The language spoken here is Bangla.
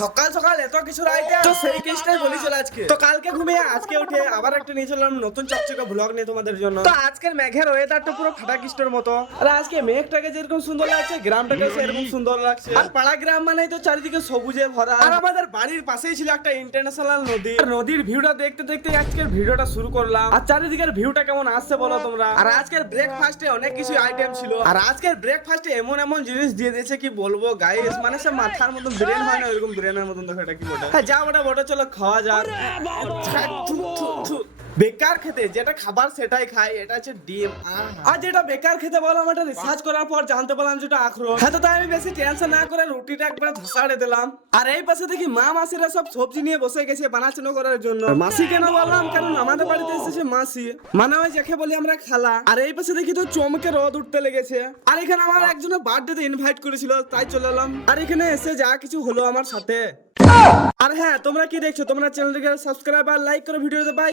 সকাল সকাল এত কিছু আইটেম তো সেই কেসটাই বলেছিল আজকে। তো কালকে ঘুমিয়ে আজকে উঠে আবার একটা নিয়ে চললাম নতুন চকচকে ব্লগ নিয়ে তোমাদের জন্য। তো আজকের মেঘের ওয়েদারটা পুরো ফাটা কিস্টোর মতো। আর আজকে মেঘটাকে যেরকম সুন্দর লাগছে গ্রামটাকে সেরকম সুন্দর লাগছে। আর পাড়া গ্রাম মানেই তো চারিদিকে সবুজে ভরা। আর আমাদের বাড়ির পাশেই ছিল একটা ইন্টারন্যাশনাল নদী। আর নদীর ভিউটা দেখতে দেখতে আজকের ভিডিওটা শুরু করলাম। আর চারিদিকের ভিউটা কেমন আসছে বলো তোমরা। আর আজকের ব্রেকফাস্টে অনেক কিছু আইটেম ছিল। আর আজকের ব্রেকফাস্টে এমন এমন জিনিস দিয়ে দিয়েছে কি বলবো গাইস, মানে সে মাথার মতন ব্রেন হয় না এরকম ব্রেনের মতন। দেখো এটা কি বটে। হ্যাঁ যা ওটা বটে, চলো খাওয়া যাক। থু, থু, থু। বেকার খেতে যেটা খাবার সেটাই খাই, এটা হচ্ছে ডিম। আর যেটা বেকার খেতে বললাম এটা রিসার্চ করার পর জানতে পারলাম যেটা আখরোট। হ্যাঁ তো তাই আমি বেশি টেনশন না করে রুটিটা একবার ধসাড়ে দিলাম। আর এই পাশে দেখি মা মাসিরা সব সবজি নিয়ে বসে গেছে বানাচুনো করার জন্য। মাসি কেন বললাম, কারণ আমাদের বাড়িতে এসেছে মাসি, মানে ওই যাকে বলি আমরা খালা। আর এই পাশে দেখি তো চমকে রোদ উঠতে লেগেছে। আর এখানে আমার একজনের বার্থডে তে ইনভাইট করেছিল, তাই চলে এলাম। আর এখানে এসে যা কিছু হলো আমার সাথে। আর হ্যাঁ তোমরা কি দেখছো, তোমরা চ্যানেলটিকে সাবস্ক্রাইব আর লাইক করো ভিডিওতে। বাই।